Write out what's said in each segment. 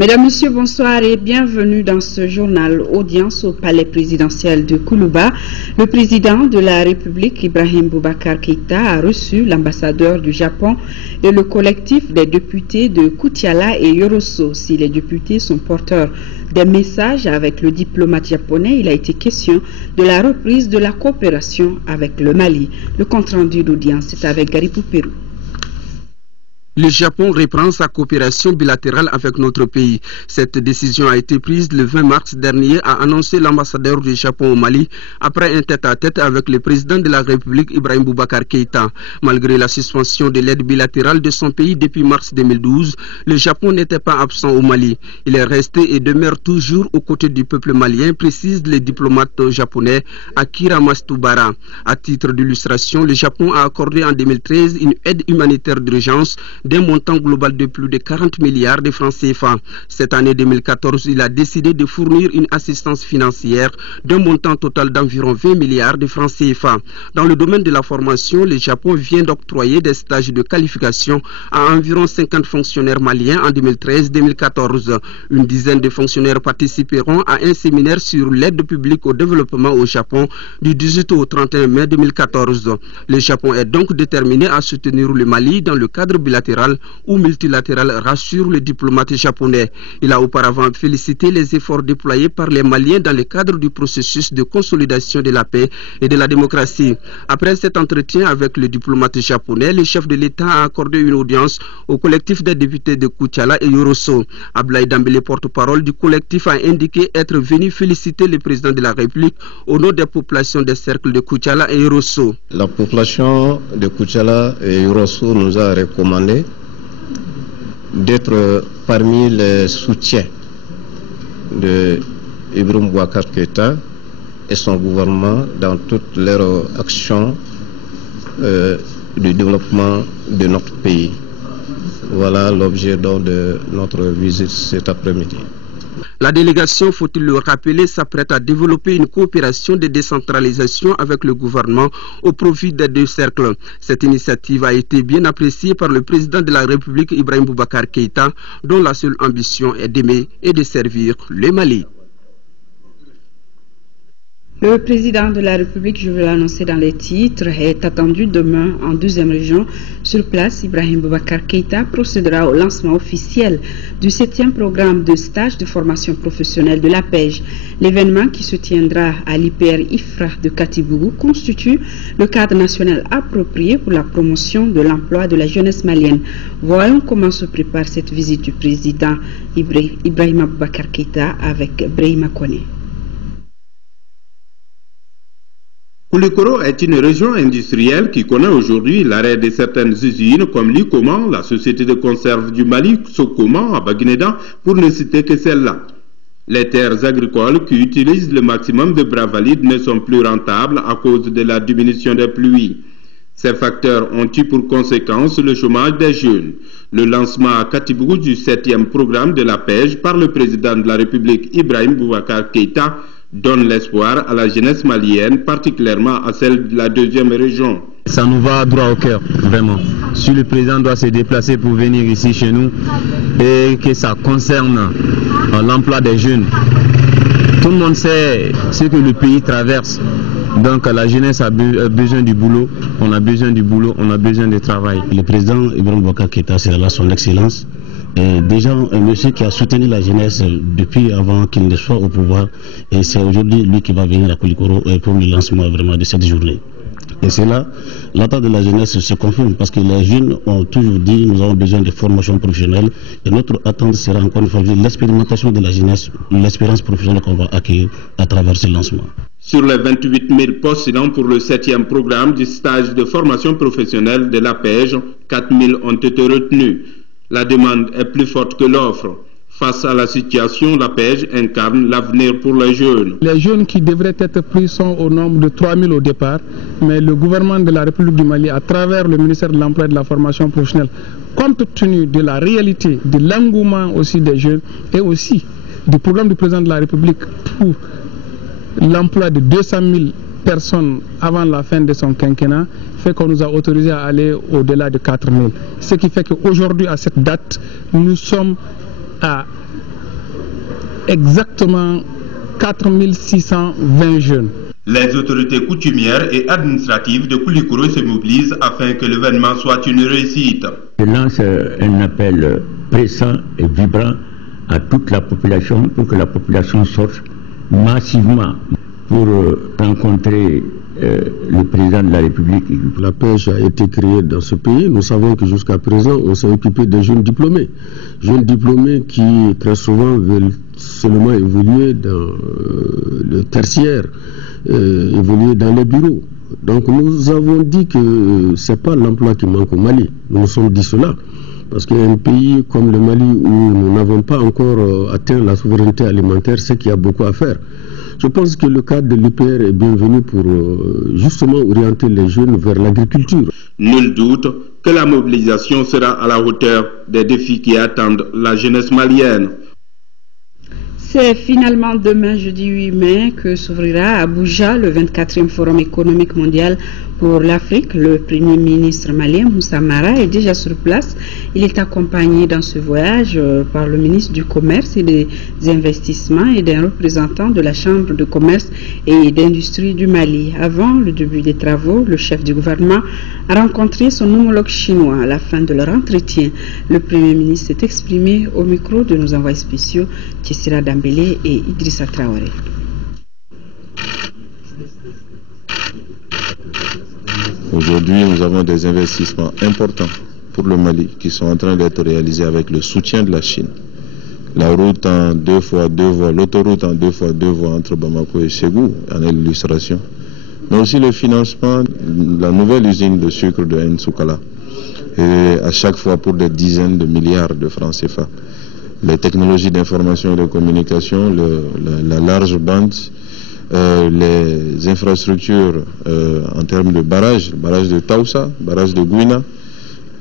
Mesdames, Messieurs, bonsoir et bienvenue dans ce journal audience au palais présidentiel de Koulouba. Le président de la République, Ibrahim Boubacar Keïta, a reçu l'ambassadeur du Japon et le collectif des députés de Koutiala et Yorosso. Si les députés sont porteurs des messages avec le diplomate japonais, il a été question de la reprise de la coopération avec le Mali. Le compte-rendu d'audience est avec Garipou Pérou. Le Japon reprend sa coopération bilatérale avec notre pays. Cette décision a été prise le 20 mars dernier, a annoncé l'ambassadeur du Japon au Mali, après un tête-à-tête avec le président de la République, Ibrahim Boubacar Keïta. Malgré la suspension de l'aide bilatérale de son pays depuis mars 2012, le Japon n'était pas absent au Mali. Il est resté et demeure toujours aux côtés du peuple malien, précise le diplomate japonais Akira Matsubara. À titre d'illustration, le Japon a accordé en 2013 une aide humanitaire d'urgence d'un montant global de plus de 40 milliards de francs CFA. Cette année 2014, il a décidé de fournir une assistance financière d'un montant total d'environ 20 milliards de francs CFA. Dans le domaine de la formation, le Japon vient d'octroyer des stages de qualification à environ 50 fonctionnaires maliens en 2013-2014. Une dizaine de fonctionnaires participeront à un séminaire sur l'aide publique au développement au Japon du 18 au 31 mai 2014. Le Japon est donc déterminé à soutenir le Mali dans le cadre bilatéral ou multilatéral, rassure le diplomate japonais. Il a auparavant félicité les efforts déployés par les Maliens dans le cadre du processus de consolidation de la paix et de la démocratie. Après cet entretien avec le diplomate japonais, le chef de l'État a accordé une audience au collectif des députés de Koutiala et Yorosso. Ablaye Dambélé, porte-parole du collectif, a indiqué être venu féliciter le président de la République au nom des populations des cercles de Koutiala et Yorosso. La population de Koutiala et Yorosso nous a recommandé d'être parmi les soutiens de Ibrahim Boubacar Keïta et son gouvernement dans toutes leurs actions de développement de notre pays. Voilà l'objet de notre visite cet après-midi. La délégation, faut-il le rappeler, s'apprête à développer une coopération de décentralisation avec le gouvernement au profit des deux cercles. Cette initiative a été bien appréciée par le président de la République, Ibrahim Boubacar Keïta, dont la seule ambition est d'aimer et de servir le Mali. Le président de la République, je vais l'annoncer dans les titres, est attendu demain en 12e région. Sur place, Ibrahim Boubacar Keïta procédera au lancement officiel du 7e programme de stage de formation professionnelle de la PEJ. L'événement qui se tiendra à l'IPR IFRA de Katibougou constitue le cadre national approprié pour la promotion de l'emploi de la jeunesse malienne. Voyons comment se prépare cette visite du président Ibrahim Boubacar Keïta avec Brahima Kone. Koulikoro est une région industrielle qui connaît aujourd'hui l'arrêt de certaines usines comme l'Ikoman, la société de conserve du Mali, Sokoman à Baguineda, pour ne citer que celle-là. Les terres agricoles qui utilisent le maximum de bras valides ne sont plus rentables à cause de la diminution des pluies. Ces facteurs ont eu pour conséquence le chômage des jeunes. Le lancement à Katibougou du 7e programme de la PEJ par le président de la République Ibrahim Boubacar Keïta donne l'espoir à la jeunesse malienne, particulièrement à celle de la 2e région. Ça nous va droit au cœur, vraiment. Si le président doit se déplacer pour venir ici chez nous et que ça concerne l'emploi des jeunes, tout le monde sait ce que le pays traverse. Donc la jeunesse a besoin du boulot, on a besoin du boulot, on a besoin de travail. Le président Ibrahim Boubacar Keïta, c'est là son excellence. Et déjà un monsieur qui a soutenu la jeunesse depuis avant qu'il ne soit au pouvoir, et c'est aujourd'hui lui qui va venir à Koulikoro pour le lancement vraiment de cette journée. Et c'est là, l'attente de la jeunesse se confirme parce que les jeunes ont toujours dit nous avons besoin de formation professionnelle et notre attente sera encore une fois l'expérimentation de la jeunesse, l'expérience professionnelle qu'on va acquérir à travers ce lancement. Sur les 28 000 postulants pour le 7e programme du stage de formation professionnelle de la PEJ, 4 000 ont été retenus. La demande est plus forte que l'offre. Face à la situation, la PEJ incarne l'avenir pour les jeunes. Les jeunes qui devraient être pris sont au nombre de 3 000 au départ, mais le gouvernement de la République du Mali, à travers le ministère de l'Emploi et de la Formation professionnelle, compte tenu de la réalité, de l'engouement aussi des jeunes et aussi du programme du président de la République pour l'emploi de 200 000 personnes avant la fin de son quinquennat, fait qu'on nous a autorisé à aller au-delà de 4 000. Ce qui fait qu'aujourd'hui, à cette date, nous sommes à exactement 4620 jeunes. Les autorités coutumières et administratives de Koulikoro se mobilisent afin que l'événement soit une réussite. Je lance un appel pressant et vibrant à toute la population pour que la population sorte massivement pour rencontrer le président de la République. La pêche a été créée dans ce pays. Nous savons que jusqu'à présent, on s'est occupé des jeunes diplômés. Jeunes diplômés qui très souvent veulent seulement évoluer dans le tertiaire, évoluer dans les bureaux. Donc nous avons dit que ce n'est pas l'emploi qui manque au Mali. Nous nous sommes dit cela. Parce qu'un pays comme le Mali où nous n'avons pas encore atteint la souveraineté alimentaire, c'est qu'il y a beaucoup à faire. Je pense que le cadre de l'UPR est bienvenu pour justement orienter les jeunes vers l'agriculture. Nul doute que la mobilisation sera à la hauteur des défis qui attendent la jeunesse malienne. C'est finalement demain, jeudi 8 mai, que s'ouvrira à Abuja le 24e Forum économique mondial pour l'Afrique. Le Premier ministre malien, Moussa Mara, est déjà sur place. Il est accompagné dans ce voyage par le ministre du Commerce et des Investissements et d'un représentant de la Chambre de commerce et d'industrie du Mali. Avant le début des travaux, le chef du gouvernement a rencontré son homologue chinois. À la fin de leur entretien, le Premier ministre s'est exprimé au micro de nos envoyés spéciaux, Tessira Dambélé et Idrissa Traoré. Aujourd'hui, nous avons des investissements importants pour le Mali qui sont en train d'être réalisés avec le soutien de la Chine. La route en 2x2 voies, l'autoroute en 2x2 voies entre Bamako et Ségou en est l'illustration. Mais aussi le financement de la nouvelle usine de sucre de Nsoukala. Et à chaque fois pour des dizaines de milliards de francs CFA. Les technologies d'information et de communication, la large bande, les infrastructures en termes de barrages, barrage de Taoussa, barrage de Gouina.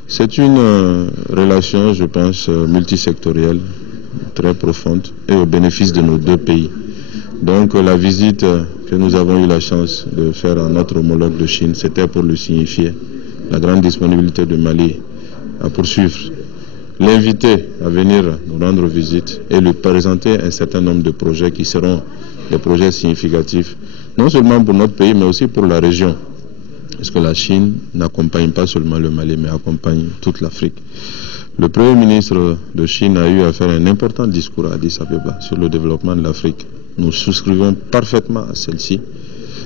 C'est une relation, je pense, multisectorielle, très profonde et au bénéfice de nos deux pays. Donc la visite que nous avons eu la chance de faire à notre homologue de Chine, c'était pour lui signifier la grande disponibilité du Mali à poursuivre, l'inviter à venir nous rendre visite et lui présenter un certain nombre de projets qui seront des projets significatifs, non seulement pour notre pays, mais aussi pour la région. Parce que la Chine n'accompagne pas seulement le Mali, mais accompagne toute l'Afrique. Le Premier ministre de Chine a eu à faire un important discours à Addis Abeba sur le développement de l'Afrique. Nous souscrivons parfaitement à celle-ci,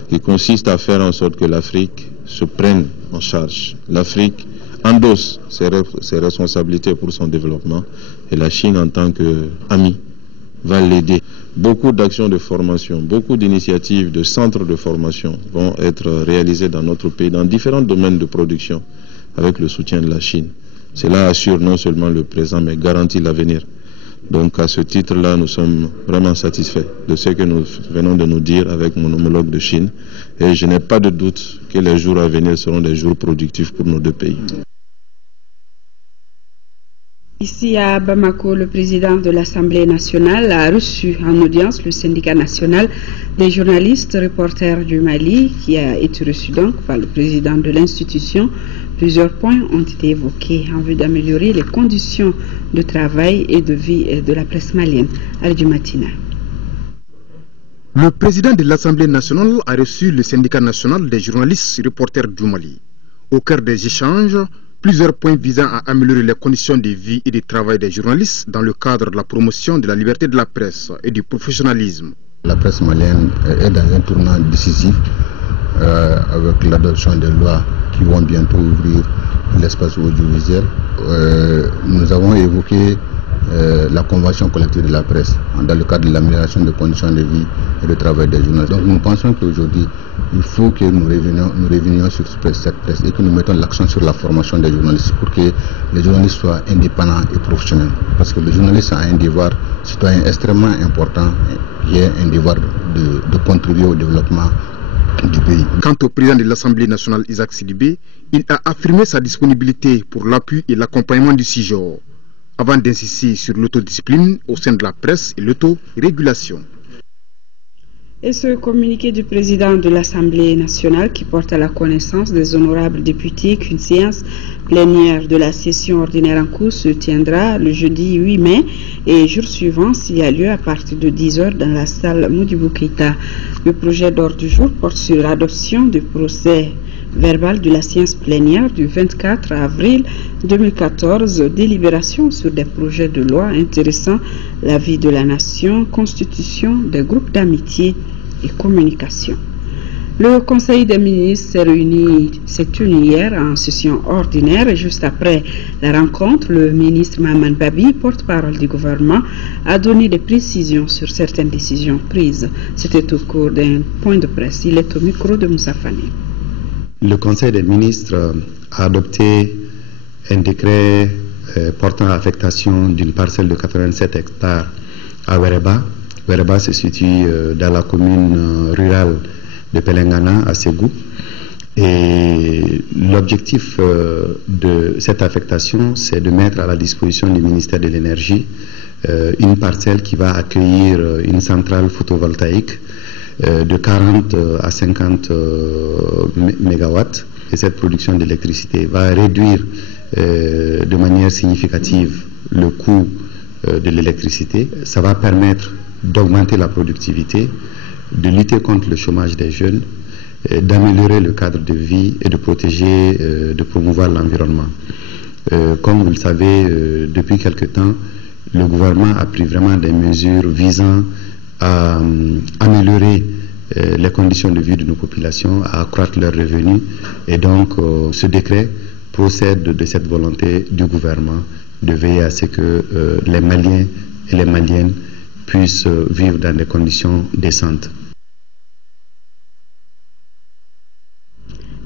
qui consiste à faire en sorte que l'Afrique se prenne en charge. L'Afrique endosse ses responsabilités pour son développement et la Chine, en tant qu'amie, va l'aider. Beaucoup d'actions de formation, beaucoup d'initiatives de centres de formation vont être réalisées dans notre pays, dans différents domaines de production, avec le soutien de la Chine. Cela assure non seulement le présent, mais garantit l'avenir. Donc à ce titre-là, nous sommes vraiment satisfaits de ce que nous venons de nous dire avec mon homologue de Chine. Et je n'ai pas de doute que les jours à venir seront des jours productifs pour nos deux pays. Ici à Bamako, le président de l'Assemblée nationale a reçu en audience le syndicat national des journalistes reporters du Mali, qui a été reçu donc par le président de l'institution. Plusieurs points ont été évoqués en vue d'améliorer les conditions de travail et de vie de la presse malienne. Alidou Matina. Le président de l'Assemblée nationale a reçu le syndicat national des journalistes reporters du Mali. Au cœur des échanges, plusieurs points visant à améliorer les conditions de vie et de travail des journalistes dans le cadre de la promotion de la liberté de la presse et du professionnalisme. La presse malienne est dans un tournant décisif avec l'adoption des lois qui vont bientôt ouvrir l'espace audiovisuel. Nous avons évoqué la convention collective de la presse dans le cadre de l'amélioration des conditions de vie et de travail des journalistes. Donc nous pensons qu'aujourd'hui, il faut que nous revenions sur cette presse et que nous mettons l'accent sur la formation des journalistes pour que les journalistes soient indépendants et professionnels. Parce que le journaliste a un devoir citoyen extrêmement important qui est un devoir de contribuer au développement du pays. Quant au président de l'Assemblée nationale, Isaac Sidibé, il a affirmé sa disponibilité pour l'appui et l'accompagnement du CIJOR, avant d'insister sur l'autodiscipline au sein de la presse et l'autorégulation. Et ce communiqué du président de l'Assemblée nationale qui porte à la connaissance des honorables députés qu'une séance plénière de la session ordinaire en cours se tiendra le jeudi 8 mai et jour suivant s'il y a lieu à partir de 10 h dans la salle Modibo Keïta. Le projet d'ordre du jour porte sur l'adoption du procès verbal de la séance plénière du 24 avril 2014, délibération sur des projets de loi intéressant la vie de la nation, constitution des groupes d'amitié et communication. Le Conseil des ministres s'est tenu hier en session ordinaire et juste après la rencontre, le ministre Mahaman Babi, porte-parole du gouvernement, a donné des précisions sur certaines décisions prises. C'était au cours d'un point de presse. Il est au micro de Moussa Fani. Le Conseil des ministres a adopté un décret portant affectation d'une parcelle de 87 hectares à Wereba. Wereba se situe dans la commune rurale de Pelengana, à Ségou. Et l'objectif de cette affectation, c'est de mettre à la disposition du ministère de l'Énergie une parcelle qui va accueillir une centrale photovoltaïque de 40 à 50 mégawatts. Et cette production d'électricité va réduire de manière significative le coût de l'électricité. Ça va permettre d'augmenter la productivité, de lutter contre le chômage des jeunes, d'améliorer le cadre de vie et de protéger, de promouvoir l'environnement. Comme vous le savez, depuis quelque temps, le gouvernement a pris vraiment des mesures visant à améliorer les conditions de vie de nos populations, à accroître leurs revenus. Et donc, ce décret procède de cette volonté du gouvernement de veiller à ce que les Maliens et les Maliennes puissent vivre dans des conditions décentes.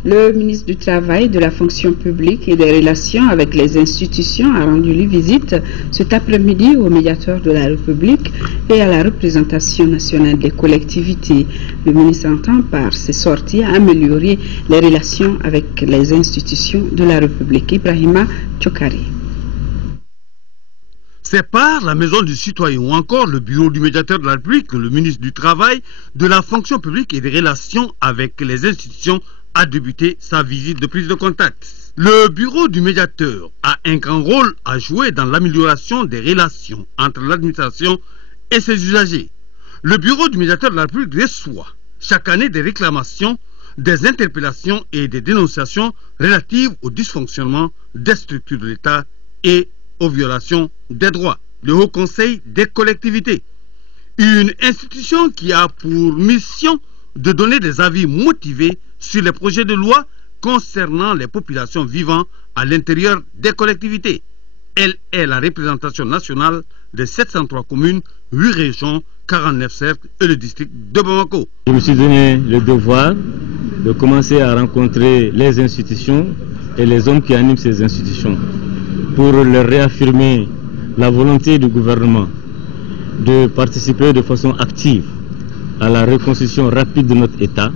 Le ministre du Travail, de la fonction publique et des relations avec les institutions a rendu visite cet après-midi au médiateur de la République et à la représentation nationale des collectivités. Le ministre entend par ses sorties améliorer les relations avec les institutions de la République. Ibrahima Tchokari. C'est par la Maison du Citoyen ou encore le Bureau du médiateur de la République que le ministre du Travail, de la fonction publique et des relations avec les institutions a débuté sa visite de prise de contact. Le Bureau du médiateur a un grand rôle à jouer dans l'amélioration des relations entre l'administration et ses usagers. Le Bureau du médiateur de la République reçoit chaque année des réclamations, des interpellations et des dénonciations relatives au dysfonctionnement des structures de l'État et aux violations des droits. Le Haut Conseil des collectivités, une institution qui a pour mission de donner des avis motivés sur les projets de loi concernant les populations vivant à l'intérieur des collectivités. Elle est la représentation nationale de 703 communes, 8 régions, 49 cercles et le district de Bamako. Je me suis donné le devoir de commencer à rencontrer les institutions et les hommes qui animent ces institutions pour leur réaffirmer la volonté du gouvernement de participer de façon active à la reconstruction rapide de notre État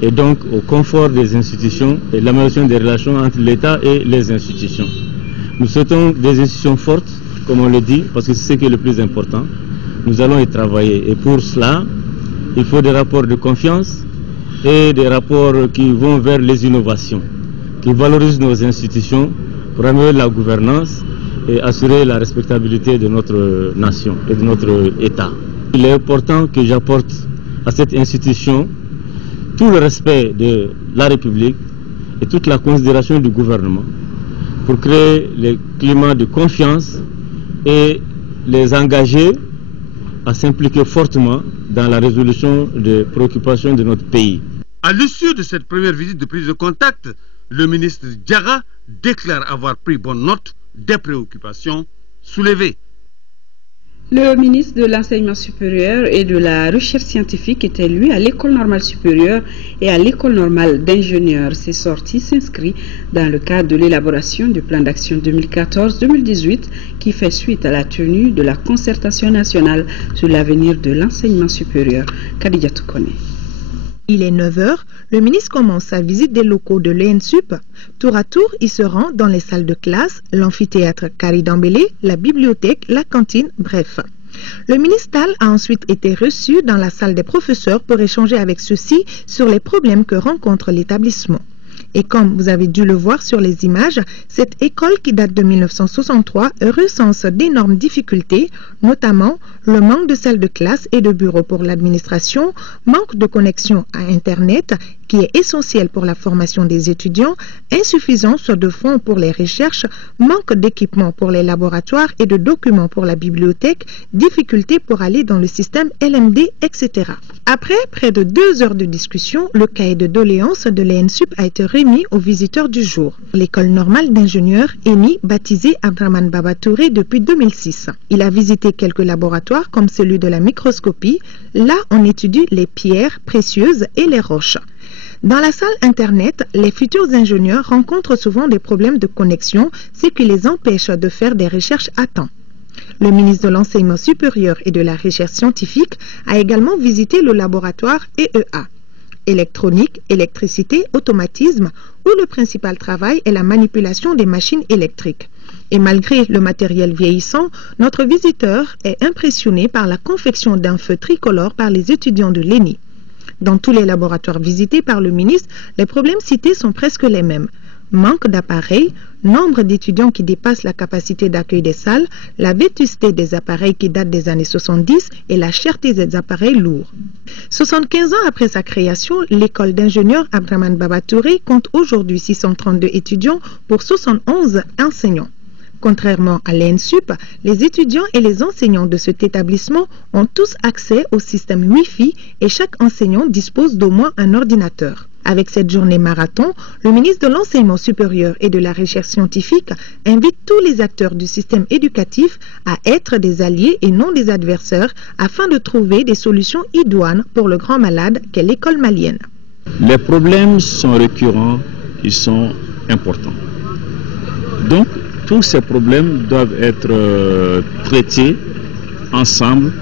et donc au confort des institutions et l'amélioration des relations entre l'État et les institutions. Nous souhaitons des institutions fortes, comme on le dit, parce que c'est ce qui est le plus important. Nous allons y travailler et pour cela, il faut des rapports de confiance et des rapports qui vont vers les innovations, qui valorisent nos institutions pour améliorer la gouvernance et assurer la respectabilité de notre nation et de notre État. Il est important que j'apporte à cette institution tout le respect de la République et toute la considération du gouvernement pour créer les climats de confiance et les engager à s'impliquer fortement dans la résolution des préoccupations de notre pays. À l'issue de cette première visite de prise de contact, le ministre Diarra déclare avoir pris bonne note des préoccupations soulevées. Le ministre de l'Enseignement supérieur et de la Recherche scientifique était lui à l'École normale supérieure et à l'École normale d'ingénieurs. Ces sorties s'inscrivent dans le cadre de l'élaboration du plan d'action 2014-2018 qui fait suite à la tenue de la concertation nationale sur l'avenir de l'enseignement supérieur. Khadija Toukone. Il est 9 h, le ministre commence sa visite des locaux de l'ENSUP. Tour à tour, il se rend dans les salles de classe, l'amphithéâtre Kari Dambélé, la bibliothèque, la cantine, bref. Le ministre Tall a ensuite été reçu dans la salle des professeurs pour échanger avec ceux-ci sur les problèmes que rencontre l'établissement. Et comme vous avez dû le voir sur les images, cette école qui date de 1963 recense d'énormes difficultés, notamment le manque de salles de classe et de bureaux pour l'administration, manque de connexion à Internet, qui est essentiel pour la formation des étudiants, insuffisance de fonds pour les recherches, manque d'équipements pour les laboratoires et de documents pour la bibliothèque, difficultés pour aller dans le système LMD, etc. Après près de 2 heures de discussion, le cahier de doléances de l'ENSUP a été remis aux visiteurs du jour. L'école normale d'ingénieurs ENI, baptisée Abdraman Baba Touré depuis 2006. Il a visité quelques laboratoires comme celui de la microscopie. Là, on étudie les pierres précieuses et les roches. Dans la salle Internet, les futurs ingénieurs rencontrent souvent des problèmes de connexion, ce qui les empêche de faire des recherches à temps. Le ministre de l'Enseignement supérieur et de la Recherche scientifique a également visité le laboratoire EEA. Électronique, électricité, automatisme, où le principal travail est la manipulation des machines électriques. Et malgré le matériel vieillissant, notre visiteur est impressionné par la confection d'un feu tricolore par les étudiants de l'ENI. Dans tous les laboratoires visités par le ministre, les problèmes cités sont presque les mêmes. Manque d'appareils, nombre d'étudiants qui dépassent la capacité d'accueil des salles, la vétusté des appareils qui datent des années 70 et la cherté des appareils lourds. 75 ans après sa création, l'école d'ingénieurs Abdraman Baba Touré compte aujourd'hui 632 étudiants pour 71 enseignants. Contrairement à l'ENSUP, les étudiants et les enseignants de cet établissement ont tous accès au système Wi-Fi et chaque enseignant dispose d'au moins un ordinateur. Avec cette journée marathon, le ministre de l'Enseignement supérieur et de la Recherche scientifique invite tous les acteurs du système éducatif à être des alliés et non des adversaires afin de trouver des solutions idoines pour le grand malade qu'est l'école malienne. Les problèmes sont récurrents, ils sont importants. Donc, tous ces problèmes doivent être traités ensemble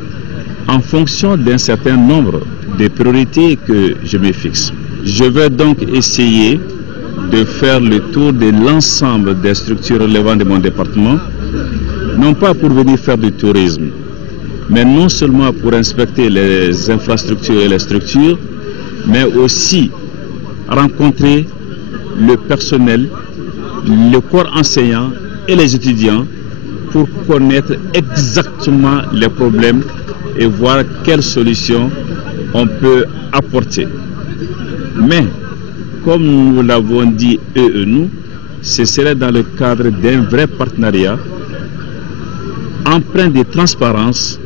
en fonction d'un certain nombre de priorités que je me fixe. Je vais donc essayer de faire le tour de l'ensemble des structures relevantes de mon département, non pas pour venir faire du tourisme, mais non seulement pour inspecter les infrastructures et les structures, mais aussi rencontrer le personnel, le corps enseignant et les étudiants pour connaître exactement les problèmes et voir quelles solutions on peut apporter. Mais, comme nous l'avons dit eux et nous, ce serait dans le cadre d'un vrai partenariat empreint de transparence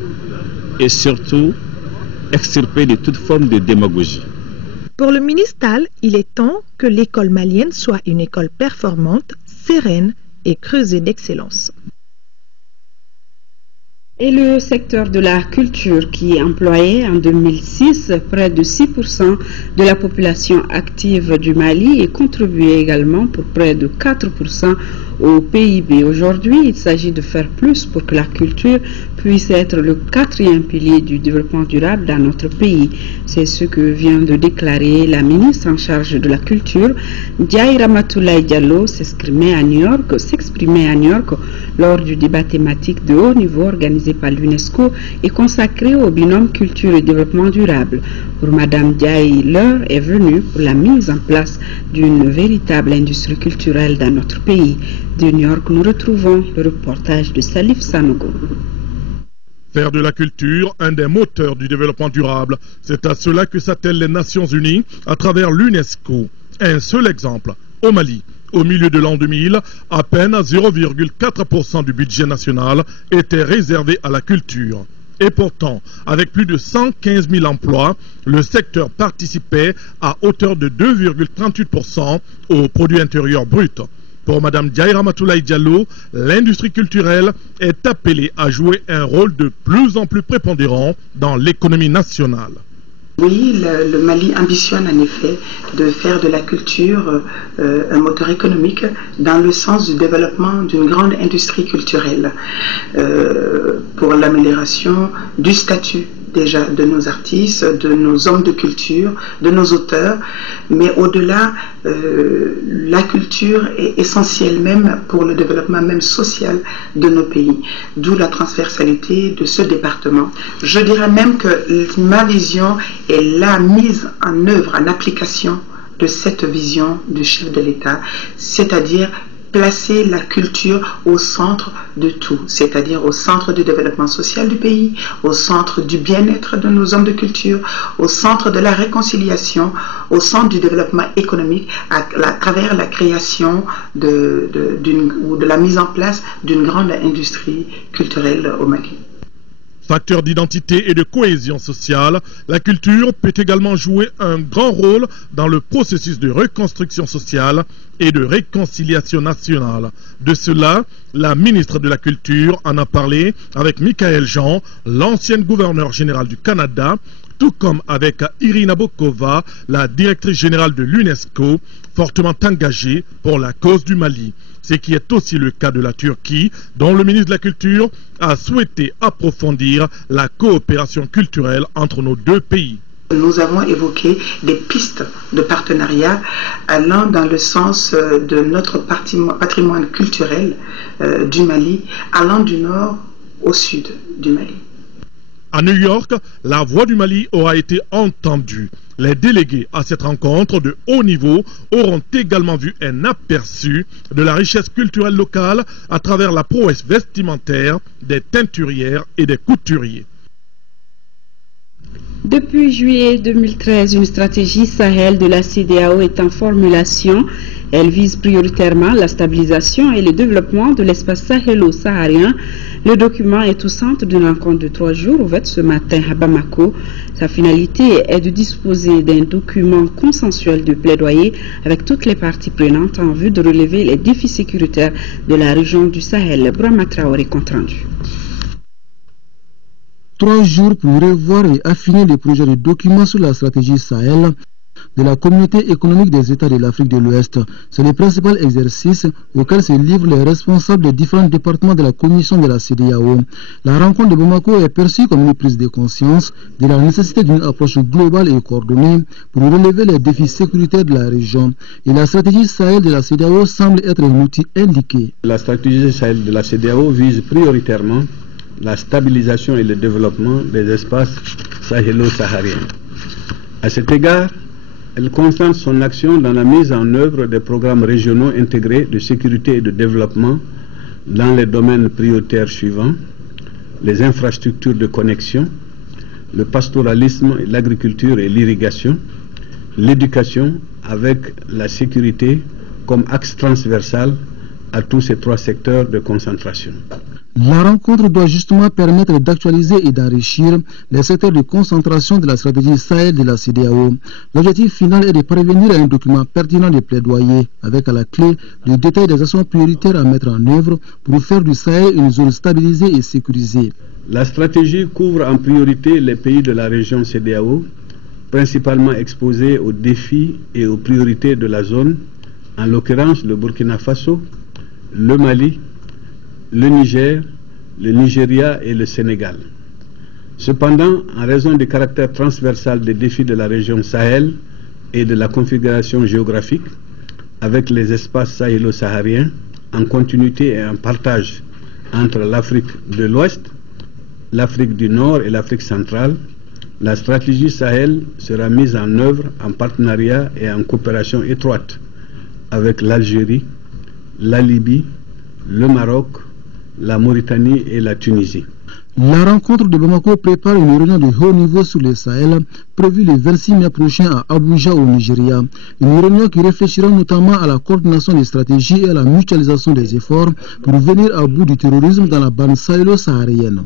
et surtout extirpé de toute forme de démagogie. Pour le ministre Tall, il est temps que l'école malienne soit une école performante, sereine et creusée d'excellence. Et le secteur de la culture qui employait en 2006 près de 6% de la population active du Mali et contribuait également pour près de 4% au PIB. Aujourd'hui, il s'agit de faire plus pour que la culture puisse être le 4e pilier du développement durable dans notre pays. C'est ce que vient de déclarer la ministre en charge de la culture, Ndiaye Ramatoulaye Diallo, s'exprimait à New York lors du débat thématique de haut niveau organisé par l'UNESCO et consacré au binôme culture et développement durable. Pour Madame Ndiaye, l'heure est venue pour la mise en place d'une véritable industrie culturelle dans notre pays. De New York, nous retrouvons le reportage de Salif Sanogo. Faire de la culture un des moteurs du développement durable, c'est à cela que s'attellent les Nations Unies à travers l'UNESCO. Un seul exemple, au Mali. Au milieu de l'an 2000, à peine 0,4% du budget national était réservé à la culture. Et pourtant, avec plus de 115 000 emplois, le secteur participait à hauteur de 2,38% au produit intérieur brut. Pour Mme Ndiaye Ramatoulaye Diallo, l'industrie culturelle est appelée à jouer un rôle de plus en plus prépondérant dans l'économie nationale. Oui, le Mali ambitionne en effet de faire de la culture un moteur économique dans le sens du développement d'une grande industrie culturelle pour l'amélioration du statut déjà de nos artistes, de nos hommes de culture, de nos auteurs, mais au-delà, la culture est essentielle même pour le développement même social de nos pays, d'où la transversalité de ce département. Je dirais même que ma vision est la mise en œuvre, en application de cette vision du chef de l'État, c'est-à-dire placer la culture au centre de tout, c'est-à-dire au centre du développement social du pays, au centre du bien-être de nos hommes de culture, au centre de la réconciliation, au centre du développement économique à travers la création ou de la mise en place d'une grande industrie culturelle au Mali. Facteur d'identité et de cohésion sociale, la culture peut également jouer un grand rôle dans le processus de reconstruction sociale et de réconciliation nationale. De cela, la ministre de la Culture en a parlé avec Michaël Jean, l'ancienne gouverneure générale du Canada, tout comme avec Irina Bokova, la directrice générale de l'UNESCO, fortement engagée pour la cause du Mali. Ce qui est aussi le cas de la Turquie, dont le ministre de la Culture a souhaité approfondir la coopération culturelle entre nos deux pays. Nous avons évoqué des pistes de partenariat allant dans le sens de notre patrimoine culturel du Mali, allant du nord au sud du Mali. À New York, la voix du Mali aura été entendue. Les délégués à cette rencontre de haut niveau auront également vu un aperçu de la richesse culturelle locale à travers la prouesse vestimentaire des teinturières et des couturiers. Depuis juillet 2013, une stratégie Sahel de la CEDEAO est en formulation. Elle vise prioritairement la stabilisation et le développement de l'espace sahélo-saharien. Le document est au centre d'une rencontre de 3 jours ouverte ce matin à Bamako. Sa finalité est de disposer d'un document consensuel de plaidoyer avec toutes les parties prenantes en vue de relever les défis sécuritaires de la région du Sahel. Brahma Traoré, compte rendu. 3 jours pour revoir et affiner les projets de documents sur la stratégie Sahel de la communauté économique des États de l'Afrique de l'Ouest. C'est le principal exercice auquel se livrent les responsables des différents départements de la commission de la CEDEAO. La rencontre de Bamako est perçue comme une prise de conscience de la nécessité d'une approche globale et coordonnée pour relever les défis sécuritaires de la région. Et la stratégie Sahel de la CEDEAO semble être un outil indiqué. La stratégie Sahel de la CEDEAO vise prioritairement la stabilisation et le développement des espaces sahélo-sahariens. À cet égard, elle concentre son action dans la mise en œuvre des programmes régionaux intégrés de sécurité et de développement dans les domaines prioritaires suivants: les infrastructures de connexion, le pastoralisme, l'agriculture et l'irrigation, l'éducation avec la sécurité comme axe transversal à tous ces 3 secteurs de concentration. La rencontre doit justement permettre d'actualiser et d'enrichir les secteurs de concentration de la stratégie Sahel de la CEDEAO. L'objectif final est de parvenir à un document pertinent de plaidoyer avec à la clé le détail des actions prioritaires à mettre en œuvre pour faire du Sahel une zone stabilisée et sécurisée. La stratégie couvre en priorité les pays de la région CEDEAO, principalement exposés aux défis et aux priorités de la zone, en l'occurrence le Burkina Faso, le Mali, le Niger, le Nigeria et le Sénégal. Cependant, en raison du caractère transversal des défis de la région Sahel et de la configuration géographique, avec les espaces sahélo-sahariens en continuité et en partage entre l'Afrique de l'Ouest, l'Afrique du Nord et l'Afrique centrale, la stratégie Sahel sera mise en œuvre en partenariat et en coopération étroite avec l'Algérie, la Libye, le Maroc, la Mauritanie et la Tunisie. La rencontre de Bamako prépare une réunion de haut niveau sur le Sahel prévue le 26 mai prochain à Abuja au Nigeria. Une réunion qui réfléchira notamment à la coordination des stratégies et à la mutualisation des efforts pour venir à bout du terrorisme dans la bande sahélo-saharienne.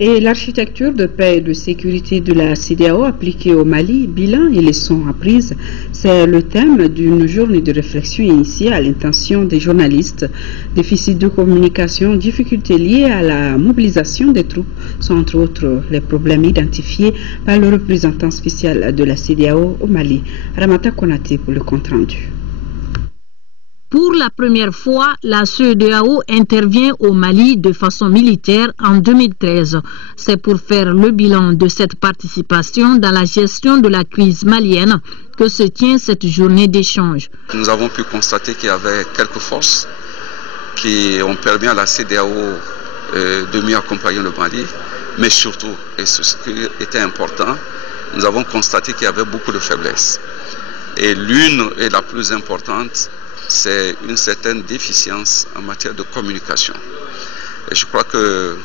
Et l'architecture de paix et de sécurité de la CEDEAO appliquée au Mali, bilan et leçons apprises, c'est le thème d'une journée de réflexion initiée à l'intention des journalistes. Déficit de communication, difficultés liées à la mobilisation des troupes sont entre autres les problèmes identifiés par le représentant spécial de la CEDEAO au Mali, Ramata Konaté, pour le compte rendu. Pour la première fois, la CEDEAO intervient au Mali de façon militaire en 2013. C'est pour faire le bilan de cette participation dans la gestion de la crise malienne que se tient cette journée d'échange. Nous avons pu constater qu'il y avait quelques forces qui ont permis à la CEDEAO de mieux accompagner le Mali, mais surtout, et ce qui était important, nous avons constaté qu'il y avait beaucoup de faiblesses. Et l'une et la plus importante, c'est une certaine déficience en matière de communication. Et je crois que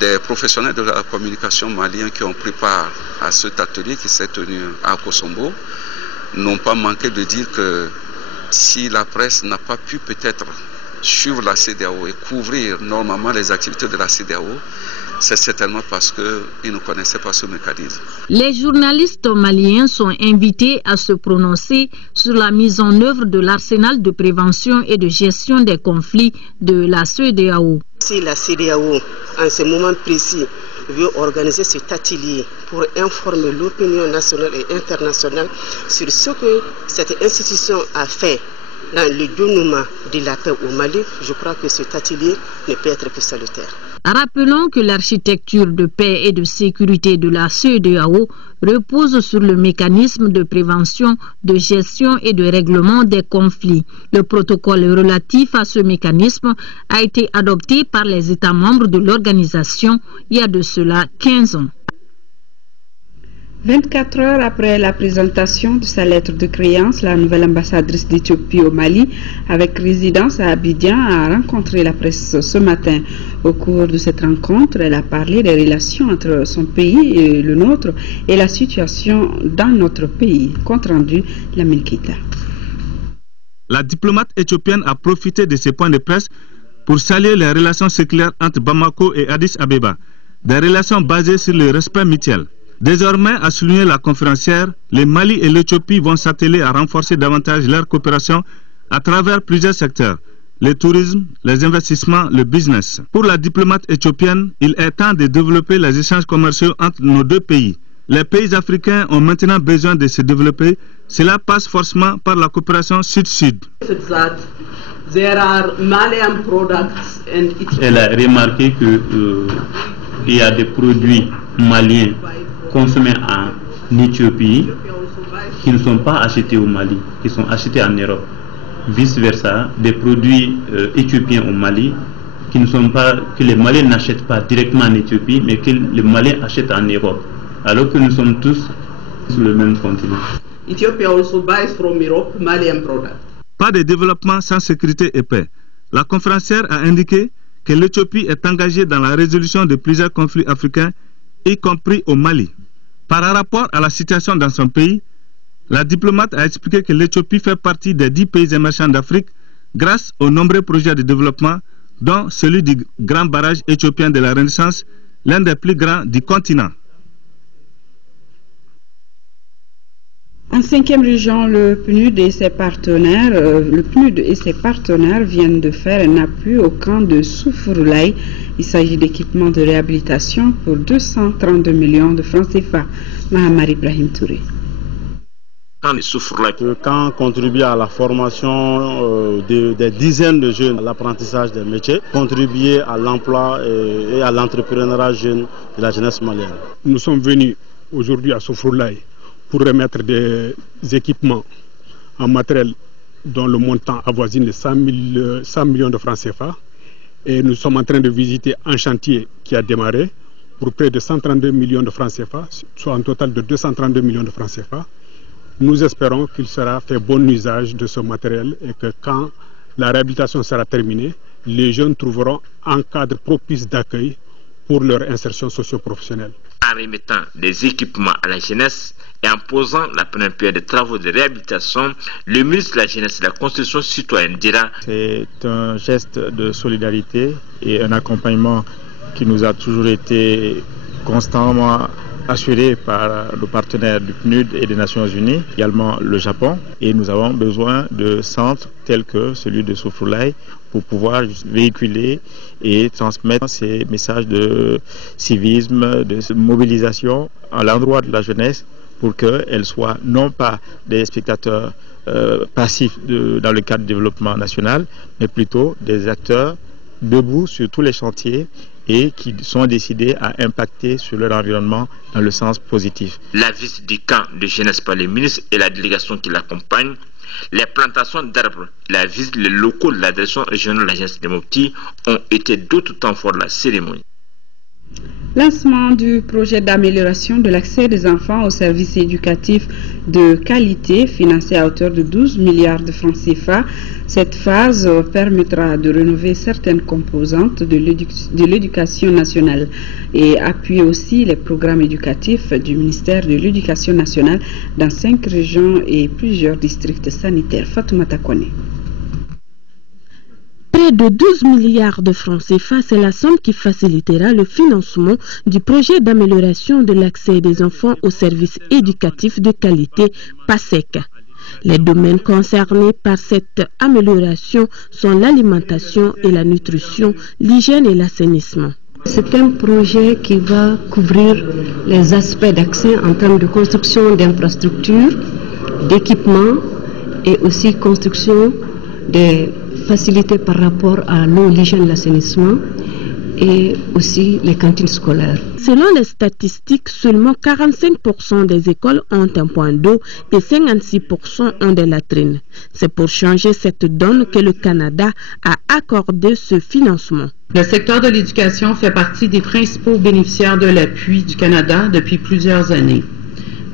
des professionnels de la communication maliens qui ont pris part à cet atelier qui s'est tenu à Kosombo n'ont pas manqué de dire que si la presse n'a pas pu peut-être suivre la CEDEAO et couvrir normalement les activités de la CEDEAO, c'est certainement parce qu'ils ne connaissaient pas ce mécanisme. Les journalistes maliens sont invités à se prononcer sur la mise en œuvre de l'arsenal de prévention et de gestion des conflits de la CEDEAO. Si la CEDEAO, en ce moment précis, veut organiser cet atelier pour informer l'opinion nationale et internationale sur ce que cette institution a fait dans le dénouement de la paix au Mali, je crois que cet atelier ne peut être que salutaire. Rappelons que l'architecture de paix et de sécurité de la CEDEAO repose sur le mécanisme de prévention, de gestion et de règlement des conflits. Le protocole relatif à ce mécanisme a été adopté par les États membres de l'organisation il y a de cela 15 ans. 24 heures après la présentation de sa lettre de créance, la nouvelle ambassadrice d'Éthiopie au Mali, avec résidence à Abidjan, a rencontré la presse ce matin. Au cours de cette rencontre, elle a parlé des relations entre son pays et le nôtre et la situation dans notre pays. Compte rendu, Lamine Keita. La diplomate éthiopienne a profité de ces points de presse pour saluer les relations séculaires entre Bamako et Addis Abeba, des relations basées sur le respect mutuel. Désormais, a souligné la conférencière, le Mali et l'Éthiopie vont s'atteler à renforcer davantage leur coopération à travers plusieurs secteurs, le tourisme, les investissements, le business. Pour la diplomate éthiopienne, il est temps de développer les échanges commerciaux entre nos deux pays. Les pays africains ont maintenant besoin de se développer. Cela passe forcément par la coopération sud-sud. Elle a remarqué qu'il y a des produits maliens consommés en Éthiopie qui ne sont pas achetés au Mali, qui sont achetés en Europe. Vice versa, des produits éthiopiens au Mali qui ne sont pas, que les Maliens n'achètent pas directement en Éthiopie, mais que les Maliens achètent en Europe, alors que nous sommes tous sur le même continent. Ethiopia also buys from Europe Malian products. Pas de développement sans sécurité et paix. La conférencière a indiqué que l'Éthiopie est engagée dans la résolution de plusieurs conflits africains, y compris au Mali. Par rapport à la situation dans son pays, la diplomate a expliqué que l'Éthiopie fait partie des 10 pays émergents d'Afrique grâce aux nombreux projets de développement, dont celui du grand barrage éthiopien de la Renaissance, l'un des plus grands du continent. En 5e région, le PNUD et ses partenaires viennent de faire un appui au camp de Soufourlaye. Il s'agit d'équipements de réhabilitation pour 232 millions de francs CFA. Mahamar Ibrahim Touré. Le camp contribue à la formation des dizaines de jeunes, à l'apprentissage des métiers, contribuer à l'emploi et à l'entrepreneuriat jeune de la jeunesse malienne. Nous sommes venus aujourd'hui à Soufourlaye pour remettre des équipements en matériel dont le montant avoisine les 100 millions de francs CFA. Et nous sommes en train de visiter un chantier qui a démarré pour près de 132 millions de francs CFA, soit un total de 232 millions de francs CFA. Nous espérons qu'il sera fait bon usage de ce matériel et que quand la réhabilitation sera terminée, les jeunes trouveront un cadre propice d'accueil pour leur insertion socio-professionnelle. En remettant des équipements à la jeunesse et en posant la première pierre des travaux de réhabilitation, le ministre de la Jeunesse et de la Construction citoyenne dira: c'est un geste de solidarité et un accompagnement qui nous a toujours été constamment assuré par nos partenaires du PNUD et des Nations Unies, également le Japon. Et nous avons besoin de centres tels que celui de Soufourlaye pour pouvoir véhiculer et transmettre ces messages de civisme, de mobilisation à l'endroit de la jeunesse pour qu'elle soit non pas des spectateurs passifs dans le cadre du développement national, mais plutôt des acteurs debout sur tous les chantiers et qui sont décidés à impacter sur leur environnement dans le sens positif. La visite du camp de jeunesse par les ministres et la délégation qui l'accompagne, les plantations d'arbres, la visite des locaux de la direction régionale de la jeunesse des Mopti ont été d'autres temps forts de la cérémonie. Lancement du projet d'amélioration de l'accès des enfants aux services éducatifs de qualité financé à hauteur de 12 milliards de francs CFA. Cette phase permettra de rénover certaines composantes de l'éducation nationale et appuyer aussi les programmes éducatifs du ministère de l'Éducation nationale dans 5 régions et plusieurs districts sanitaires. Fatoumata Kone. Près de 12 milliards de francs CFA, c'est la somme qui facilitera le financement du projet d'amélioration de l'accès des enfants aux services éducatifs de qualité PASEC. Les domaines concernés par cette amélioration sont l'alimentation et la nutrition, l'hygiène et l'assainissement. C'est un projet qui va couvrir les aspects d'accès en termes de construction d'infrastructures, d'équipements et aussi construction des facilités par rapport à l'eau, l'hygiène, l'assainissement et aussi les cantines scolaires. Selon les statistiques, seulement 45% des écoles ont un point d'eau et 56% ont des latrines. C'est pour changer cette donne que le Canada a accordé ce financement. Le secteur de l'éducation fait partie des principaux bénéficiaires de l'appui du Canada depuis plusieurs années.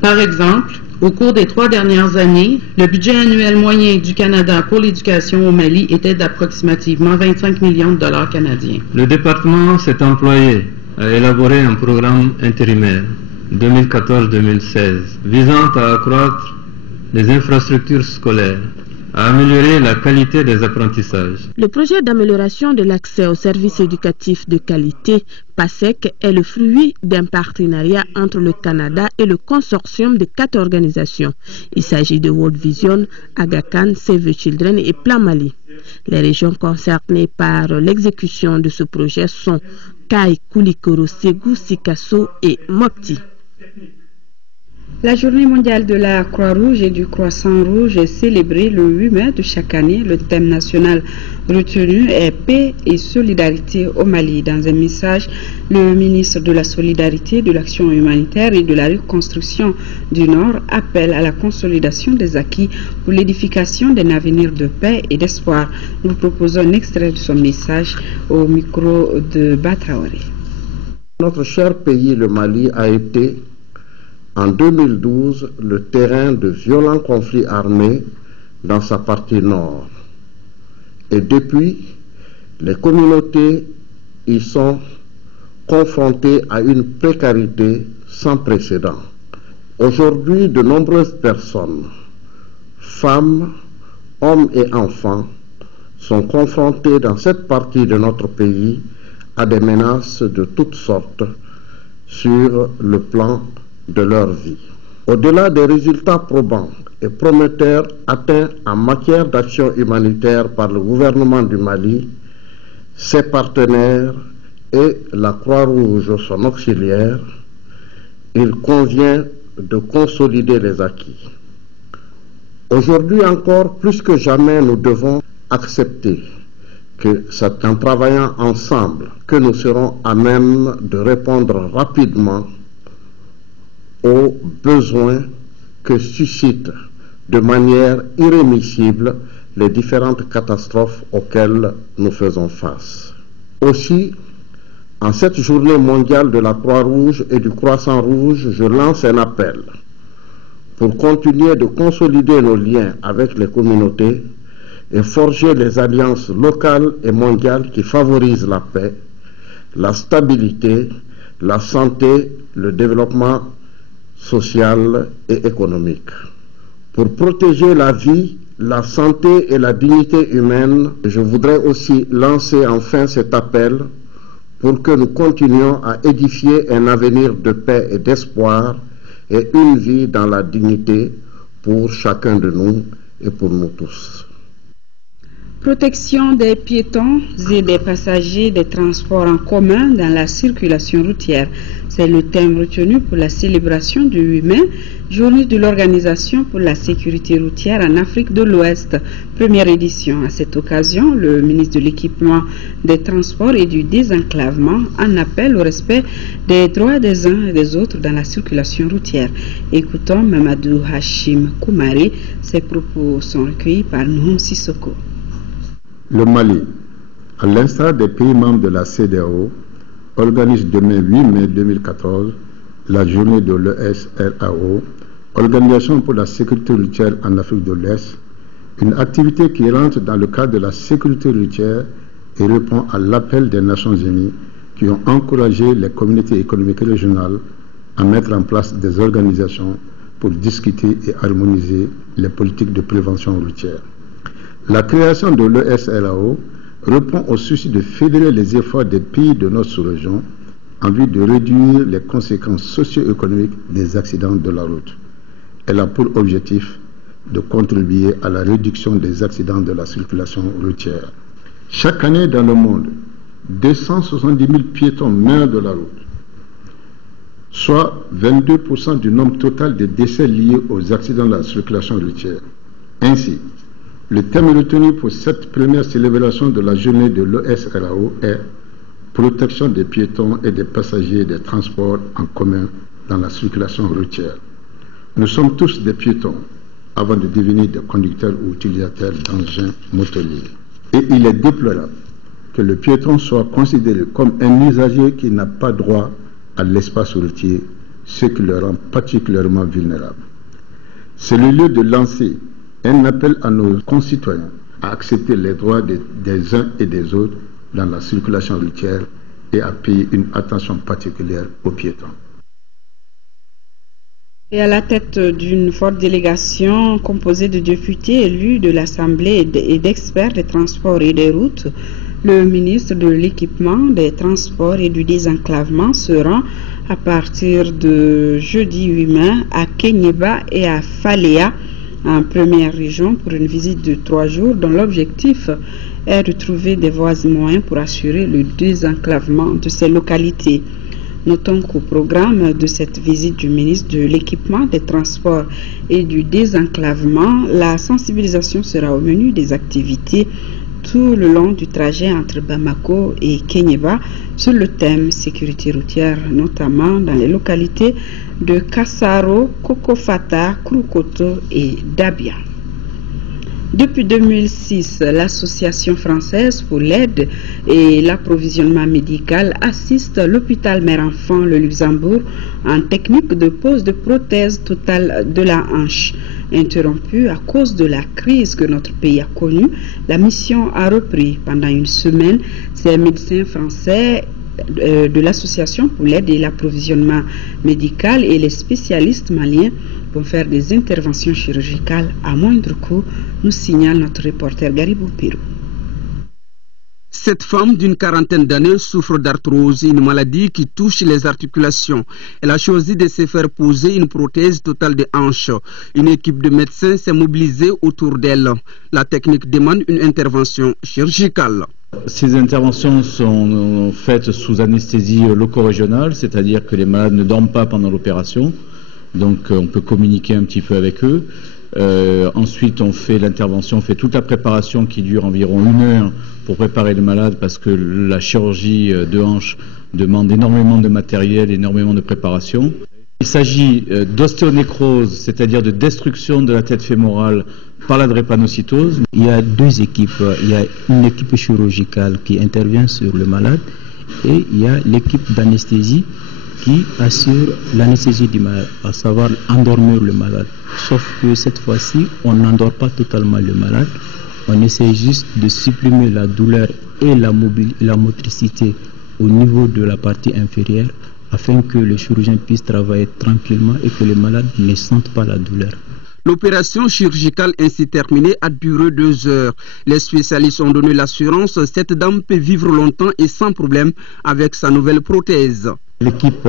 Par exemple, au cours des 3 dernières années, le budget annuel moyen du Canada pour l'éducation au Mali était d'approximativement 25 millions de dollars canadiens. Le département s'est employé à élaborer un programme intérimaire 2014-2016 visant à accroître les infrastructures scolaires, à améliorer la qualité des apprentissages. Le projet d'amélioration de l'accès aux services éducatifs de qualité PASEC est le fruit d'un partenariat entre le Canada et le consortium de 4 organisations. Il s'agit de World Vision, Aga Khan, Save the Children et Plan Mali. Les régions concernées par l'exécution de ce projet sont Kai, Koulikoro, Ségou, Sikasso et Mopti. La journée mondiale de la Croix-Rouge et du Croissant-Rouge est célébrée le 8 mai de chaque année. Le thème national retenu est Paix et solidarité au Mali. Dans un message, le ministre de la Solidarité, de l'Action humanitaire et de la reconstruction du Nord appelle à la consolidation des acquis pour l'édification d'un avenir de paix et d'espoir. Nous proposons un extrait de son message au micro de Batraoré. Notre cher pays, le Mali, a été en 2012 le terrain de violents conflits armés dans sa partie nord. Et depuis, les communautés y sont confrontées à une précarité sans précédent. Aujourd'hui, de nombreuses personnes, femmes, hommes et enfants, sont confrontés dans cette partie de notre pays à des menaces de toutes sortes sur le plan de leur vie. Au-delà des résultats probants et prometteurs atteints en matière d'action humanitaire par le gouvernement du Mali, ses partenaires et la Croix-Rouge, son auxiliaire, il convient de consolider les acquis. Aujourd'hui encore, plus que jamais, nous devons accepter que c'est en travaillant ensemble que nous serons à même de répondre rapidement aux besoins que suscitent de manière irrémissible les différentes catastrophes auxquelles nous faisons face. Aussi, en cette journée mondiale de la Croix-Rouge et du Croissant-Rouge, je lance un appel pour continuer de consolider nos liens avec les communautés et forger les alliances locales et mondiales qui favorisent la paix, la stabilité, la santé, le développement social et économique. Pour protéger la vie, la santé et la dignité humaine, je voudrais aussi lancer enfin cet appel pour que nous continuions à édifier un avenir de paix et d'espoir et une vie dans la dignité pour chacun de nous et pour nous tous. Protection des piétons et des passagers des transports en commun dans la circulation routière. C'est le thème retenu pour la célébration du 8 mai, journée de l'Organisation pour la sécurité routière en Afrique de l'Ouest, première édition. À cette occasion, le ministre de l'Équipement des Transports et du Désenclavement en appelle au respect des droits des uns et des autres dans la circulation routière. Écoutons Mamadou Hachim Koumari. Ses propos sont recueillis par Nouhoum Sissoko. Le Mali, à l'instar des pays membres de la CEDEAO, organise demain 8 mai 2014 la journée de l'ESRAO, Organisation pour la sécurité routière en Afrique de l'Ouest, une activité qui rentre dans le cadre de la sécurité routière et répond à l'appel des Nations Unies qui ont encouragé les communautés économiques régionales à mettre en place des organisations pour discuter et harmoniser les politiques de prévention routière. La création de l'ESRAO répond au souci de fédérer les efforts des pays de notre sous-région en vue de réduire les conséquences socio-économiques des accidents de la route. Elle a pour objectif de contribuer à la réduction des accidents de la circulation routière. Chaque année dans le monde, 270 000 piétons meurent de la route, soit 22% du nombre total de décès liés aux accidents de la circulation routière. Ainsi, le thème retenu pour cette première célébration de la journée de l'ESRAO est « Protection des piétons et des passagers des transports en commun dans la circulation routière ». Nous sommes tous des piétons avant de devenir des conducteurs ou utilisateurs d'engins motoriers. Et il est déplorable que le piéton soit considéré comme un usager qui n'a pas droit à l'espace routier, ce qui le rend particulièrement vulnérable. C'est le lieu de lancer un appel à nos concitoyens à accepter les droits des uns et des autres dans la circulation routière et à payer une attention particulière aux piétons. Et à la tête d'une forte délégation composée de députés élus de l'Assemblée et d'experts des transports et des routes, le ministre de l'Équipement, des Transports et du Désenclavement se rend à partir de jeudi 8 mai à Kenyeba et à Faléa, en première région, pour une visite de 3 jours dont l'objectif est de trouver des voies et moyens pour assurer le désenclavement de ces localités. Notons qu'au programme de cette visite du ministre de l'Équipement, des Transports et du Désenclavement, la sensibilisation sera au menu des activités tout le long du trajet entre Bamako et Kenyeba sur le thème sécurité routière, notamment dans les localités de Kassaro, Kokofata, Krukoto et Dabia. Depuis 2006, l'Association française pour l'aide et l'approvisionnement médical assiste l'hôpital mère-enfant le Luxembourg en technique de pose de prothèse totale de la hanche. Interrompue à cause de la crise que notre pays a connue, la mission a repris pendant une semaine. Ces médecins français de l'Association pour l'aide et l'approvisionnement médical et les spécialistes maliens vont faire des interventions chirurgicales à moindre coût, nous signale notre reporter Garibou Pirou. Cette femme d'une quarantaine d'années souffre d'arthrose, une maladie qui touche les articulations. Elle a choisi de se faire poser une prothèse totale de hanche. Une équipe de médecins s'est mobilisée autour d'elle. La technique demande une intervention chirurgicale. Ces interventions sont faites sous anesthésie loco-régionale, c'est-à-dire que les malades ne dorment pas pendant l'opération. Donc on peut communiquer un petit peu avec eux. Ensuite on fait l'intervention, on fait toute la préparation qui dure environ 1 heure pour préparer le malade parce que la chirurgie de hanche demande énormément de matériel, énormément de préparation. Il s'agit d'ostéonécrose, c'est-à-dire de destruction de la tête fémorale par la drépanocytose. Il y a 2 équipes. Il y a une équipe chirurgicale qui intervient sur le malade et il y a l'équipe d'anesthésie qui assure l'anesthésie du malade, à savoir endormir le malade. Sauf que cette fois-ci, on n'endort pas totalement le malade. On essaie juste de supprimer la douleur et la motricité au niveau de la partie inférieure afin que le chirurgien puisse travailler tranquillement et que le malade ne sente pas la douleur. L'opération chirurgicale ainsi terminée a duré 2 heures. Les spécialistes ont donné l'assurance que cette dame peut vivre longtemps et sans problème avec sa nouvelle prothèse. L'équipe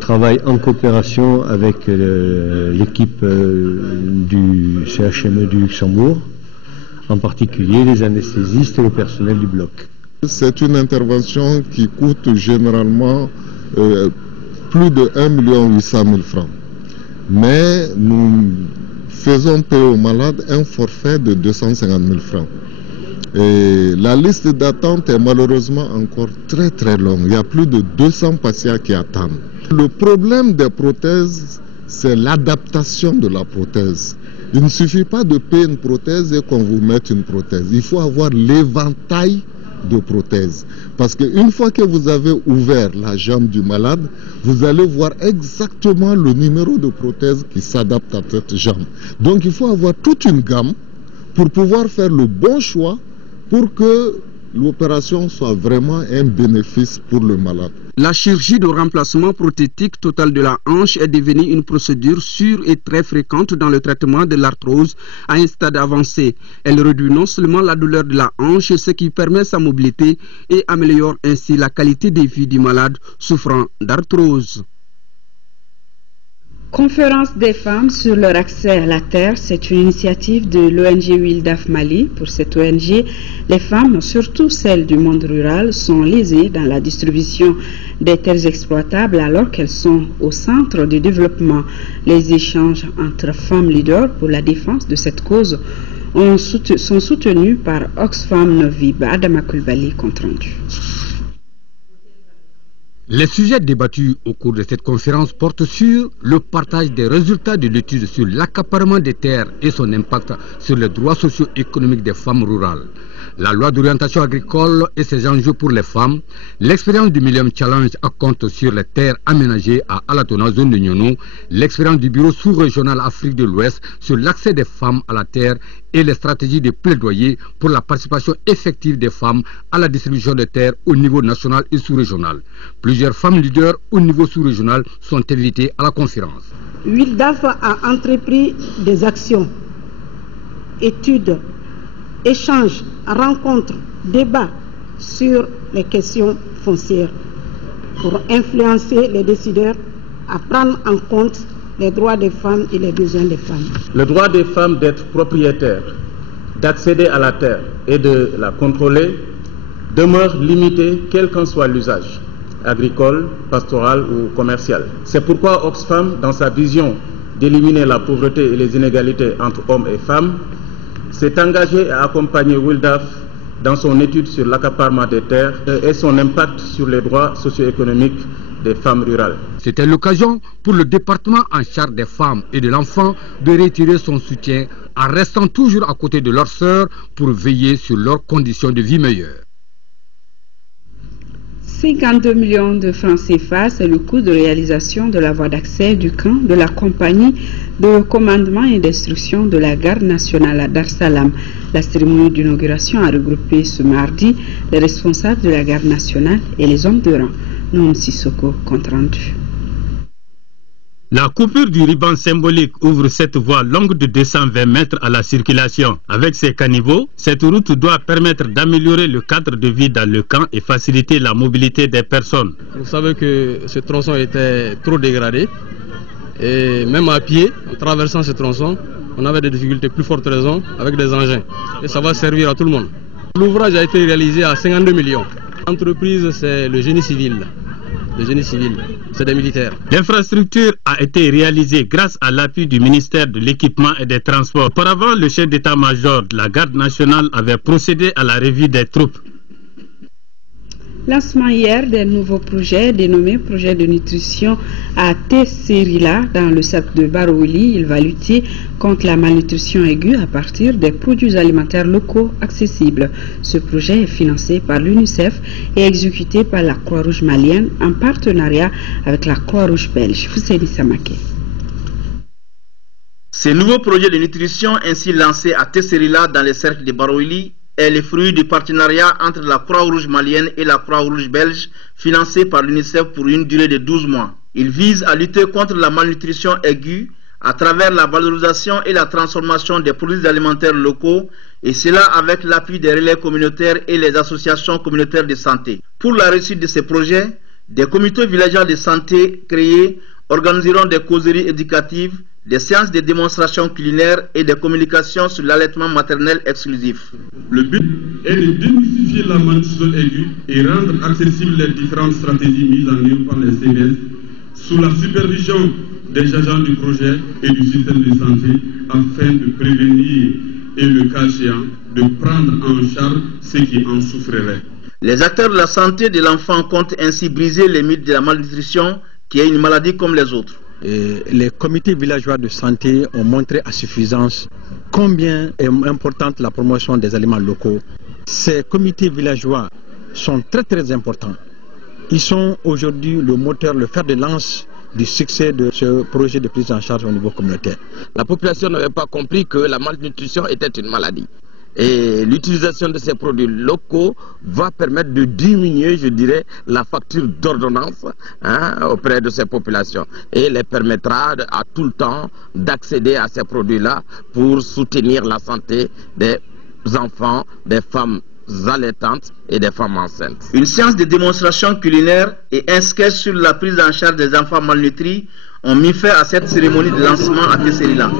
travaille en coopération avec l'équipe du CHME du Luxembourg en particulier les anesthésistes et le personnel du bloc. C'est une intervention qui coûte généralement plus de 1 800 000 francs. Mais nous faisons payer aux malades un forfait de 250 000 francs. Et la liste d'attente est malheureusement encore très longue. Il y a plus de 200 patients qui attendent. Le problème des prothèses, c'est l'adaptation de la prothèse. Il ne suffit pas de payer une prothèse et qu'on vous mette une prothèse. Il faut avoir l'éventail de prothèses. Parce qu'une fois que vous avez ouvert la jambe du malade, vous allez voir exactement le numéro de prothèse qui s'adapte à cette jambe. Donc il faut avoir toute une gamme pour pouvoir faire le bon choix pour que l'opération soit vraiment un bénéfice pour le malade. La chirurgie de remplacement prothétique total de la hanche est devenue une procédure sûre et très fréquente dans le traitement de l'arthrose à un stade avancé. Elle réduit non seulement la douleur de la hanche, ce qui permet sa mobilité et améliore ainsi la qualité de vie du malade souffrant d'arthrose. Conférence des femmes sur leur accès à la terre, c'est une initiative de l'ONG Wildaf Mali. Pour cette ONG, les femmes, surtout celles du monde rural, sont lésées dans la distribution des terres exploitables alors qu'elles sont au centre du développement. Les échanges entre femmes leaders pour la défense de cette cause sont soutenus par Oxfam Novib. Adama Kulbali, compte rendu. Les sujets débattus au cours de cette conférence portent sur le partage des résultats de l'étude sur l'accaparement des terres et son impact sur les droits socio-économiques des femmes rurales, la loi d'orientation agricole et ses enjeux pour les femmes, l'expérience du Millennium Challenge à compte sur les terres aménagées à Alatona, zone de Nyono, l'expérience du bureau sous-régional Afrique de l'Ouest sur l'accès des femmes à la terre et les stratégies de plaidoyer pour la participation effective des femmes à la distribution des terres au niveau national et sous-régional. Plusieurs femmes leaders au niveau sous-régional sont invitées à la conférence. Wildaf a entrepris des actions, études, échanges, rencontres, débats sur les questions foncières pour influencer les décideurs à prendre en compte les droits des femmes et les besoins des femmes. Le droit des femmes d'être propriétaires, d'accéder à la terre et de la contrôler demeure limité quel qu'en soit l'usage, agricole, pastoral ou commercial. C'est pourquoi Oxfam, dans sa vision d'éliminer la pauvreté et les inégalités entre hommes et femmes, s'est engagé à accompagner Wildaf dans son étude sur l'accaparement des terres et son impact sur les droits socio-économiques des femmes rurales. C'était l'occasion pour le département en charge des femmes et de l'enfant de retirer son soutien en restant toujours à côté de leurs sœurs pour veiller sur leurs conditions de vie meilleures. 52 millions de francs CFA, c'est le coût de réalisation de la voie d'accès du camp de la compagnie de commandement et d'instruction de la garde nationale à Dar Salam. La cérémonie d'inauguration a regroupé ce mardi les responsables de la garde nationale et les hommes de rang. Noun Sissoko, compte rendu. La coupure du ruban symbolique ouvre cette voie longue de 220 mètres à la circulation. Avec ces caniveaux, cette route doit permettre d'améliorer le cadre de vie dans le camp et faciliter la mobilité des personnes. Vous savez que ce tronçon était trop dégradé et même à pied, en traversant ce tronçon, on avait des difficultés, plus fortes raisons, avec des engins. Et ça va servir à tout le monde. L'ouvrage a été réalisé à 52 millions. L'entreprise, c'est le génie civil. Le génie civil, c'est des militaires. L'infrastructure a été réalisée grâce à l'appui du ministère de l'Équipement et des Transports. Auparavant, le chef d'état-major de la garde nationale avait procédé à la revue des troupes. Lancement hier des nouveaux projets dénommés projet de nutrition à Tesserila dans le cercle de Barouli. Il va lutter contre la malnutrition aiguë à partir des produits alimentaires locaux accessibles. Ce projet est financé par l'UNICEF et exécuté par la Croix-Rouge malienne en partenariat avec la Croix-Rouge belge. Fousséni Samake. Ce nouveau projet de nutrition ainsi lancé à Tesserila dans le cercle de Barouli est le fruit du partenariat entre la Croix-Rouge malienne et la Croix-Rouge belge, financé par l'UNICEF pour une durée de 12 mois. Il vise à lutter contre la malnutrition aiguë à travers la valorisation et la transformation des produits alimentaires locaux, et cela avec l'appui des relais communautaires et les associations communautaires de santé. Pour la réussite de ces projets, des comités villageois de santé créés organiseront des causeries éducatives, des séances de démonstration culinaire et des communications sur l'allaitement maternel exclusif. Le but est de démystifier la malnutrition aiguë et rendre accessibles les différentes stratégies mises en œuvre par les CBS sous la supervision des agents du projet et du système de santé afin de prévenir et, le cas échéant, de prendre en charge ceux qui en souffriraient. Les acteurs de la santé de l'enfant comptent ainsi briser les mythes de la malnutrition qui est une maladie comme les autres. Les comités villageois de santé ont montré à suffisance combien est importante la promotion des aliments locaux. Ces comités villageois sont très importants. Ils sont aujourd'hui le moteur, le fer de lance du succès de ce projet de prise en charge au niveau communautaire. La population n'avait pas compris que la malnutrition était une maladie. Et l'utilisation de ces produits locaux va permettre de diminuer, je dirais, la facture d'ordonnance auprès de ces populations. Et les permettra à tout le temps d'accéder à ces produits-là pour soutenir la santé des enfants, des femmes allaitantes et des femmes enceintes. Une séance de démonstration culinaire et un sketch sur la prise en charge des enfants malnutris ont mis fin à cette cérémonie de lancement à Tesserila.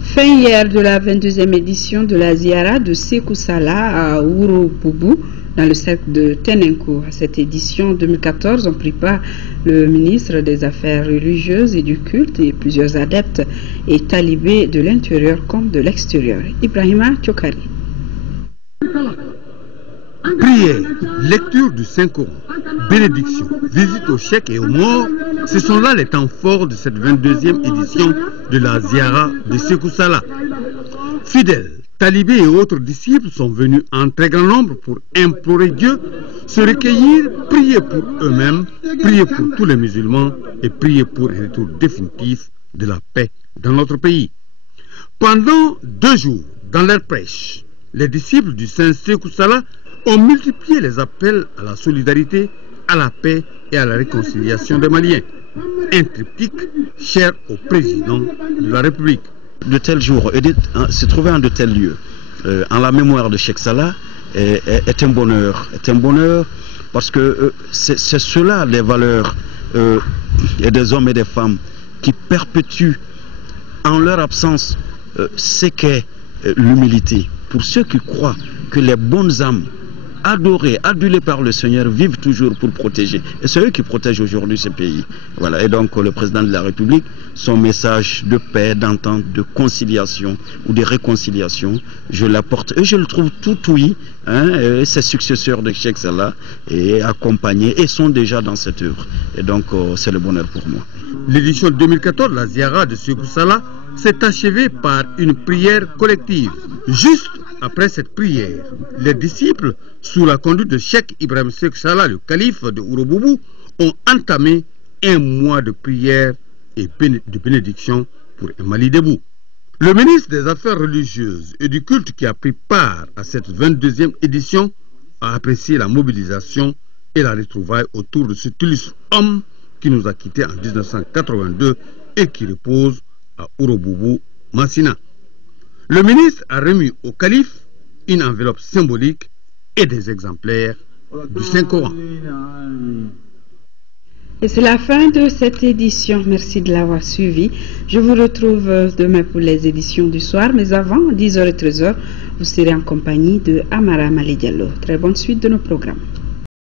Fin hier de la 22e édition de la Ziara de Sékou Salah à Ouroboubou, dans le cercle de Tenenko. À cette édition 2014, ont pris part le ministre des Affaires religieuses et du culte et plusieurs adeptes et talibés de l'intérieur comme de l'extérieur. Ibrahima Tchokari. Prière, lecture du Saint-Coran, bénédiction, visite aux cheikhs et aux morts, ce sont là les temps forts de cette 22e édition de la Ziara de Sékou Salah. Fidèles, talibés et autres disciples sont venus en très grand nombre pour implorer Dieu, se recueillir, prier pour eux-mêmes, prier pour tous les musulmans et prier pour un retour définitif de la paix dans notre pays. Pendant 2 jours, dans leur prêche, les disciples du Saint Sékou Salah ont multiplié les appels à la solidarité, à la paix et à la réconciliation des Maliens. Un triptyque cher au président de la République. De tels jours, se trouver en de tels lieux, en la mémoire de Cheikh Salah, est un bonheur. Est un bonheur parce que c'est cela les valeurs des hommes et des femmes qui perpétuent en leur absence ce qu'est l'humilité. Pour ceux qui croient que les bonnes âmes adorés, adulés par le Seigneur, vivent toujours pour protéger. Et c'est eux qui protègent aujourd'hui ce pays. Voilà. Et donc le président de la République, son message de paix, d'entente, de conciliation ou de réconciliation, je l'apporte. Et je le trouve tout oui. Ses successeurs de Cheikh Salah et accompagnés et sont déjà dans cette œuvre. Et donc c'est le bonheur pour moi. L'édition 2014, la Ziara de Sékou Salah, s'est achevée par une prière collective. Juste après cette prière, les disciples, sous la conduite de Cheikh Ibrahim Sékou Salah, le calife de Ouroboubou, ont entamé un mois de prière et de bénédiction pour un Mali debout. Le ministre des Affaires religieuses et du culte qui a pris part à cette 22e édition a apprécié la mobilisation et la retrouvaille autour de cet illustre homme qui nous a quittés en 1982 et qui repose à Ouroboubou, Massina. Le ministre a remis au calife une enveloppe symbolique et des exemplaires du Saint-Coran. Et c'est la fin de cette édition. Merci de l'avoir suivi. Je vous retrouve demain pour les éditions du soir. Mais avant, 10h et 13h, vous serez en compagnie de Amara Malé Diallo. Très bonne suite de nos programmes.